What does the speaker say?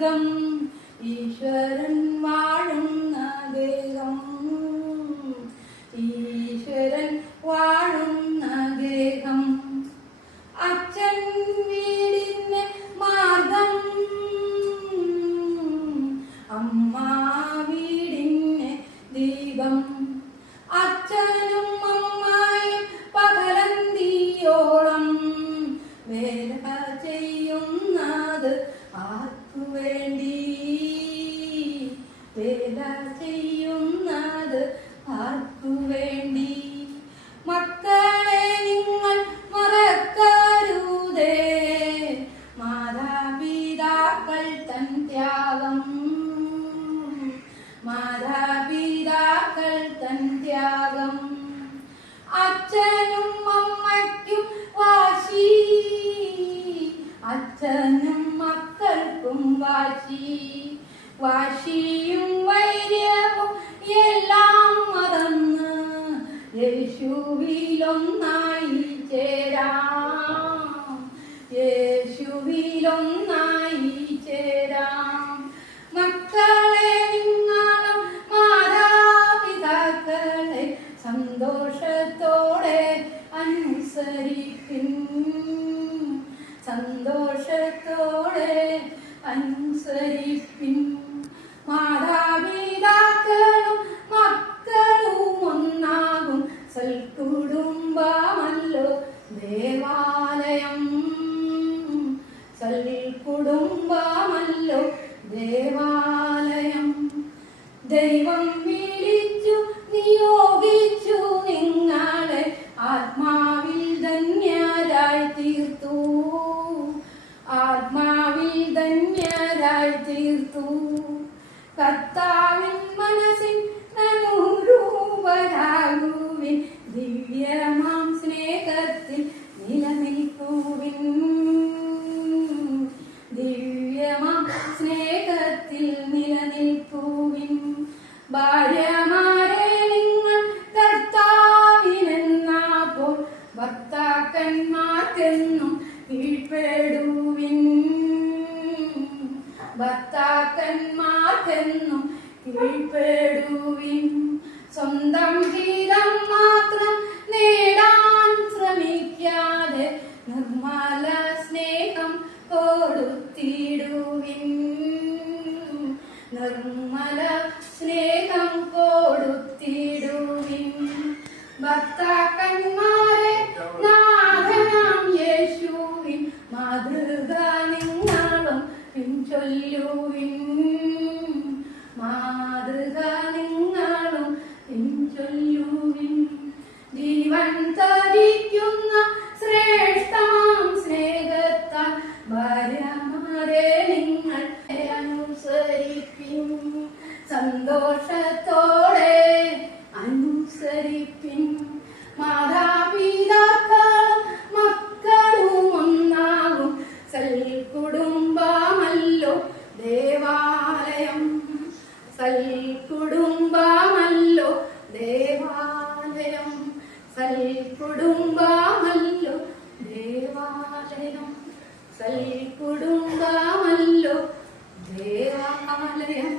സ്വർഗം ഈശ്വരൻ വാഴുന്ന ദേഹം ഈശ്വരൻ വാഴുന്ന ദേഹം അച്ഛൻ വീടിന് മാർഗം അമ്മ വീടിന് ദീപം അച്ഛനും അമ്മയും പകലന്തിയോളം വേല ചെയ്യുന്നത് ആർക്കു വേണ്ടി വേല ചെയ്യുന്നത് ആർക്കു വേണ്ടി മക്കളെ നിങ്ങൾ മറക്കരുതേ മാതാപിതാക്കൾ തൻ ത്യാഗം മാതാപിതാക്കൾ തൻ ത്യാഗം അച്ഛനും അമ്മയ്ക്കും വാശി അച്ഛനും മക്കൾക്കും വാശി വാശിയും വൈര്യവും എല്ലാം മറന്ന് യേശുവിലൊന്നായി ചേരാം യേശുവിലൊന്നായി ചേരാം മക്കളെ നിങ്ങളും മാതാപിതാക്കളെ സന്തോഷത്തോടെ അനുസരിപ്പിൻ സന്തോഷത്തോടെ അനുസരിപ്പിൻ മാതാപിതാക്കളും മക്കളും ഒന്നാകും സൽകുടുംബമല്ലോ ദേവാലയം സൽകുടുംബമല്ലോ ദേവാലയം ദൈവം വിളിച്ചു നിയോഗിച്ചു നിങ്ങളെ ആത്മാവിൽ ധന്യരായി തീർത്തു ആത്മാവിൽ ധന്യരായി തീർത്തു കർത്താവിൻ മനസ്സിൻ അനുരൂപരാകുവിൻ ദിവ്യമാം സ്നേഹത്തിൽ നിലനിൽക്കുവിൻ ദിവ്യമാം സ്നേഹത്തിൽ നിലനിൽക്കുവിൻ ഭാര്യമാരെ നിങ്ങൾ കർത്താവിനെന്നപ്പോൾ ഭർത്താക്കന്മാർക്കെന്നും കീഴ്പ്പെടുവിൻ ഭർത്താക്കന്മാർക്കെന്നും കീഴ്പ്പെടുവിൻ സ്വന്തം ഹിതം മാത്രം നേടാൻ ശ്രമിക്കാതെ നിർമ്മല സ്നേഹം കൊടുത്തിടുവിൻ നിർമ്മല സ്നേഹം കൊടുത്തിടുവിൻ ഭർത്താക്കന്മാരെ നാഥനാം യേശുവിൻ മാതൃക നിങ്ങളും പിൻചൊല്ലുവിൻ മാതൃക നിങ്ങളും പിൻചൊല്ലുവിൻ ജീവൻ തരിക്കുന്ന ശ്രേഷ്ഠമാം സ്നേഹത്താൽ ഭാര്യമാരെ നിങ്ങൾ അനുസരിപ്പിൻ സന്തോഷത്തോടെ അനുസരിപ്പിൻ മാതാപിതാക്കളും മക്കളും ഒന്നാകും സൽകുടുംബമല്ലോ ദേവാലയം സൽകുടുംബമല്ലോ ദേവാലയം സൽകുടുംബമല്ലോ ദേവാലയം സൽകുടുംബമല്ലോ ദേവാലയം